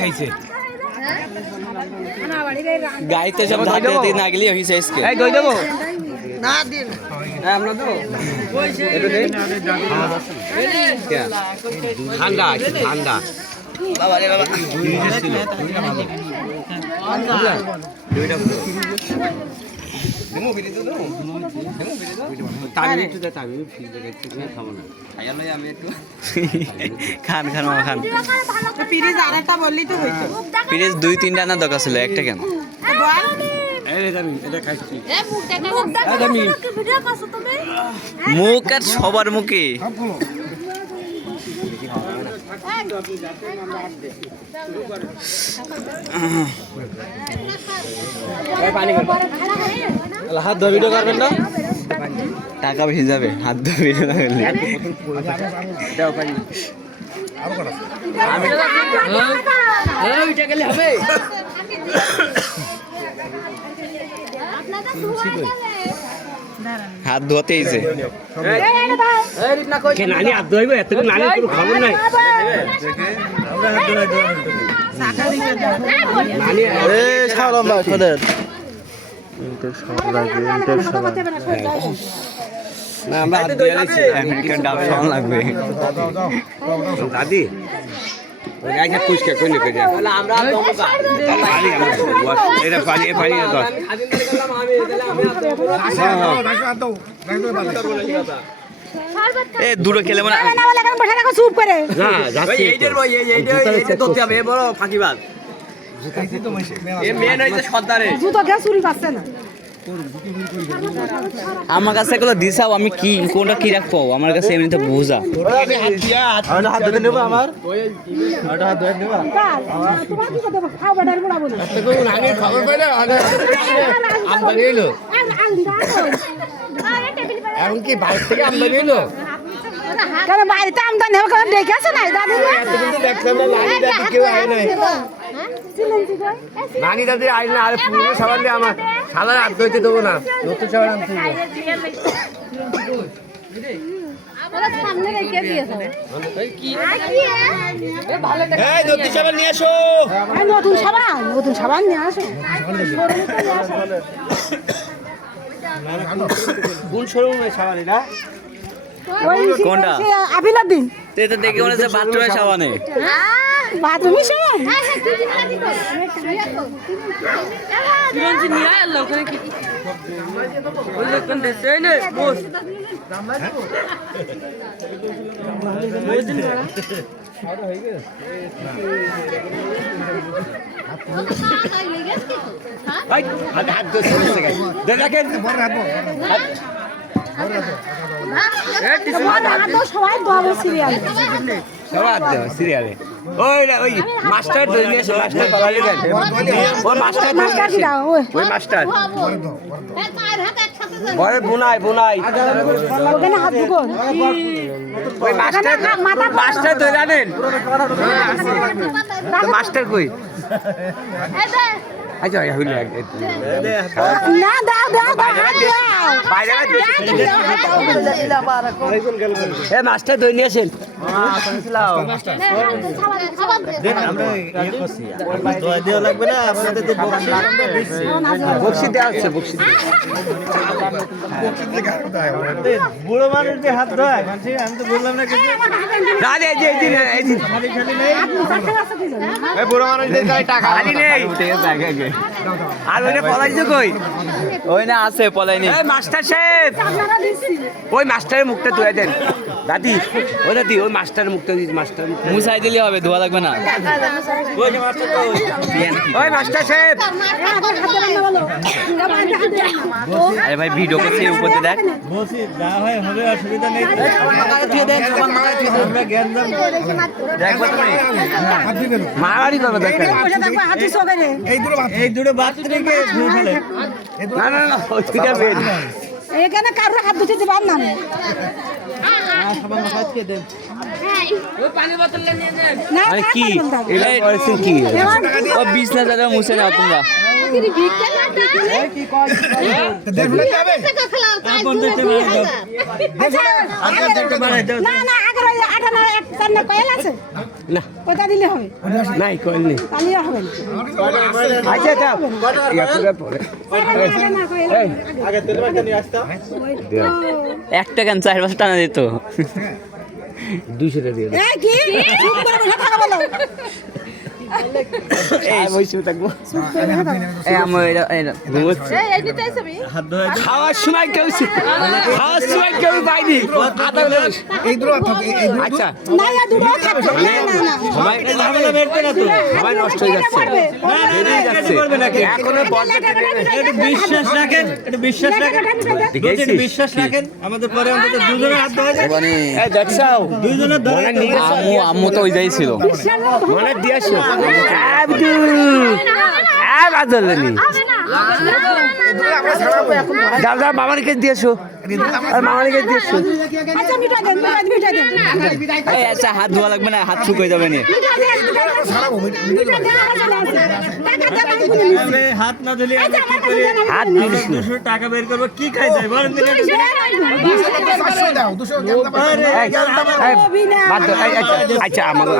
খাইছে গাড়িতে সব ধাতে না গেলে হইছে আজকে এই দই দেবো না দিন আমরা দেবো এটা দে ঠান্ডা আছে ঠান্ডা বাবা রে বাবা খান খান মামা খান পিরিজ আরেকটা বললি তো হইতো পিরিজ 2-3টা না দরকার ছিল একটা কেন মুখ আর সবার মুখে হাত ধরে ভিডিও করবেন না টাকা বেশি যাবে হাত ধরে ভিডিও না করলে হাত ধোয়াতে এসে নানি হাত ধোয়াইবে এত নানি কোনো খবর নাই নানি না আমরা হাত ধুয়ে আছি আমেরিকান ডাব খাওয়ান লাগবে দাদি ওই আইসা পুষ্কা কোনে করে আমরা এটা পানি পানি তো এ দূরে খেলে মানে চুপ করে না যাচ্ছে এইটার ভাই এইটা ধরতে হবে বড় ফাঁকিবাজ এ মেন হইছে সর্দারে জুতো কে চুরি করছে না আমার কাছে এগুলো দিছাও আমি কি কোনটা কি রাখবো আমার কাছে এমনিতে বোঝা হাত ধরে নেব আমার তোমার কি করতে খাও বাটার বড়া বলে আগে খবর পাইলে আমদানি এলো এখন কি বাইরে থেকে আমদানি এলো কেন বাড়িতে আমদানি হবে কেন দেখে আছে না দাদি কিন্তু দেখলাম না নানি দাদি কেউ আয় নাই নানি দাদি আয় না আরে পুরো সবার দিয়ে আমার সাদা হাত ধুইতে দেবো না নতুন সবার আনতে হবে এই নতুন সাবান নিয়ে আসো নতুন সাবান নিয়ে আসো কোন শোরুম সাবান এটা কোনটা? আপিলার দিন তো এটা দেখে মনে হচ্ছে বাথরুমের সাবানে বাথরুমের সাবান সবাই বাবু সিরিয়াল সিরিয়ালে ওই মাস্টার ধরে নিয়ে এসো মাস্টার পালালে দেন ওই মাস্টার মাস্টার কি দাও ওই মাস্টার বড় বুনাই ওখানে হাত ঢুকো ওই মাস্টার ধরে আনেন তো মাস্টার কই আচ্ছা হইল না দাও এ মাস্টার ধরে নিয়ে আসেন বক্সি দেওয়া হচ্ছে বক্সি বুড়ো মানুষ যে হাত ধোয় আমি তো বললাম না কিছু বুড়ো মানুষ টাকা আর ওইটা পলাইছে কই ওই না আছে পলাইনি মাস্টার সাহেব ওই মাস্টারের মুখটা তুলে দেন দাদি ওই মাস্টারের মুখটা মাস্টার মুছাই দিলে হবে ধোয়া লাগবে না ওই মাস্টার সাহেব আরে ভাই ভিডিও করছি উপরে দেখ বলছি যা হয় হবে অসুবিধা নেই আমরা জ্ঞান দাম দেখবো তুমি মারামারি করবো দেখেন এই দুটো বাচ্চা থেকে ধুয়ে ফেলে না ওইটা বেদ এখানে কারোর হাত ধুতে দিবার না সবার মাথায় দিয়ে দেন না আরে কি এটা করেছেন কি ও 20,000 টাকা মুছে নাও তোমরা না আগে একটা না একটা না কয়েল আছে না ওটা দিলে হবে নাই কইল নেই তালিয়া হবে না আচ্ছা যাও ইয়া করে পরে আগে না কয়েল এই আগে তেল মাখা নিয়ে আসতা একটা গান 4 5 টানা দিত 200 টাকা দিয়ে এই কি চুপ করে বসে থাকা বলো এই বইছো থাকবো এই আমি এটা এই নিতে আইছবি হাত ধোয়া খাওয়ার সময় কেউ পাইনি আচ্ছা না না দুটো থাকবে না না না সময় ঝামেলা বেরতে না তো সময় নষ্ট হয়ে যাচ্ছে বেরিয়ে যাচ্ছে এখনো একটু বিশ্বাস রাখেন একটু বিশ্বাস রাখেন বলছি, একটু বিশ্বাস রাখেন আমাদের পরে অন্তত দুজনের হাত ধোয়া যায় মানে এই দেখছাও দুজনের ধরে মনে নিয়ে গেছো আম্মু তো ওই যাই ছিল মনে দিয়েছো আব্দুল বাদলনি দাদা মামার কাছে দিয়েছো আর মামার কাছে দিয়েছো আচ্ছা মিটা দেন মিটা দেন এই আচ্ছা হাত ধোয়া লাগবে না হাত শুকিয়ে যাবে না আরে হাত না দিলে আমরা কি করি হাত দিলিস না 200 টাকা বের করব কি খাই যায় বলেন দিলে এই, বাদ দাও, আচ্ছা আমাকে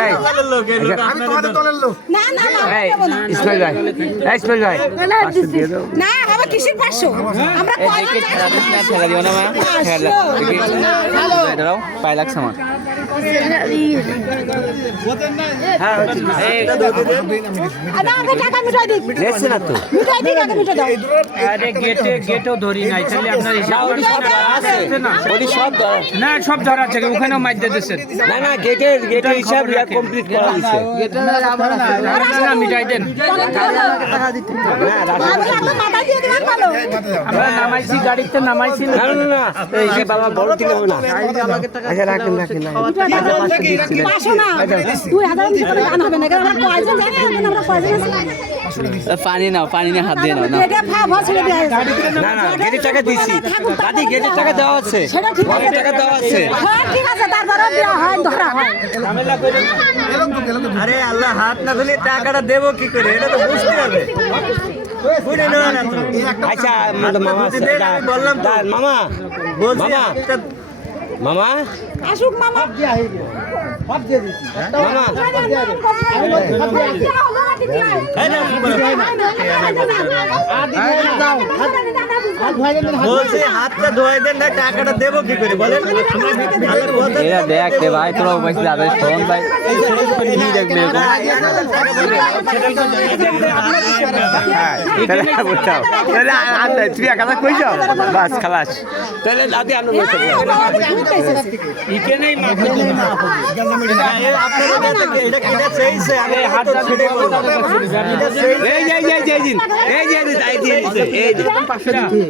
এই, লোক এই লোক আপনাদের দল। না না এই, ইসমাইল ভাই ইসমাইল ভাই 500 দিয়ে দাও না বাবা কিসের 500 আমরা কয় ঠেলা দিও না মা ঠেলা দাও পাই লাগছে আমার হ্যাঁ এই আদা আগে টাকা মিটাই দিক লেছে না তো মিটাই দিক আগে মিটাই দাও আরে গেটেও ধরি নাই তাহলে আপনার হিসাব ওই সব আছে ওই সব ধরো। না সব ধরা আছে ওখানেও মাইতে দিচ্ছে না না গেটের হিসাব কমপ্লিট করা হয়েছে না মিটাই দেন না রাশি আমি আগে মাথা দিয়ে দিবেন ভালো আমরা নামাইছি গাড়িতে নামাইছি না না না এই যে বাবা বড় দিলে হবে না আচ্ছা রাখেন রাখেন পাশো না 2000 দিতে গান হবে না কারণ আমরা কয়জন জানি আমরা কয়জন পানি নাও পানি নিয়ে হাত দিয়ে নাও না এটা ভাব হসলে দেয় না না গেটের টাকা দিছি দাদি গেটের টাকা দেওয়া আছে সেটা ঠিক আছে টাকা দেওয়া আছে হ্যাঁ ঠিক আছে তারপরে দেওয়া হয় ধরা হয় আরে আল্লাহ হাত না দিলে টাকাটা দেবো কি করে এটা তো বুঝতে হবে বুঝে নেওয়া না তো আচ্ছা মামা যদি দেন, আমি বললাম তো। মামা বলছি মামা একটা- মামা আসুক মামা মামা এই না, বলছি হাতটা ধোয়াই দেন না টাকাটা দেবো কি করে বলেন আল্লাহর কথা এরা দেখ রে ভাই তোরা বসে যাবে শোন ভাই কি দেখবে তাহলে বুঝাও তাহলে আচ্ছা তুই একা কই যাও বাস খালাস তাহলে দাদি আমি বলছি এখানেই এটা চাইছে আমি হাতটা ছেড়ে বললাম এই যে তাই দিয়ে দিছে এই যে 500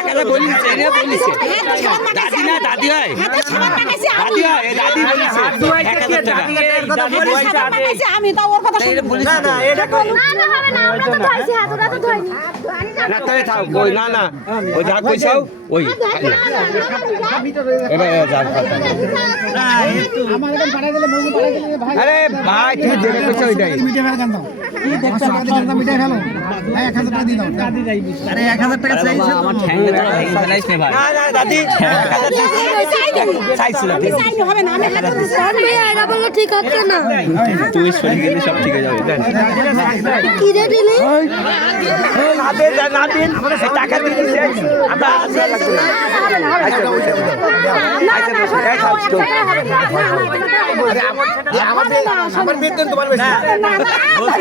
একা বলিছে এনে বলিছে দাদি না দাদি হয় দাদি হয় এই দাদি বলিছে 1000 টাকা আমি তো ওর কথা শুনি না না এটা কই না তাই থাক কই না না ওই যা কইছাও ওই এটা যা কথা আরে ভাই তুই যেটা কইছ ওইটাই আরে 1000 টাকা চাইছে আমার ঠ্যাঙ্গে তোরা ভেঙে ফেলাইস নে ভাই না না দাদি চাইছিল চাইনি হবে না আমি হাত দিছি ঠিক হচ্ছে না তুই শরীর গেলে সব ঠিক হয়ে যাবে কি রে দিলি না দিন টাকা দিয়ে দিছে আমরা আসলে লাগবে না আচ্ছা বলছি আমার বেতন তোমার বেশি না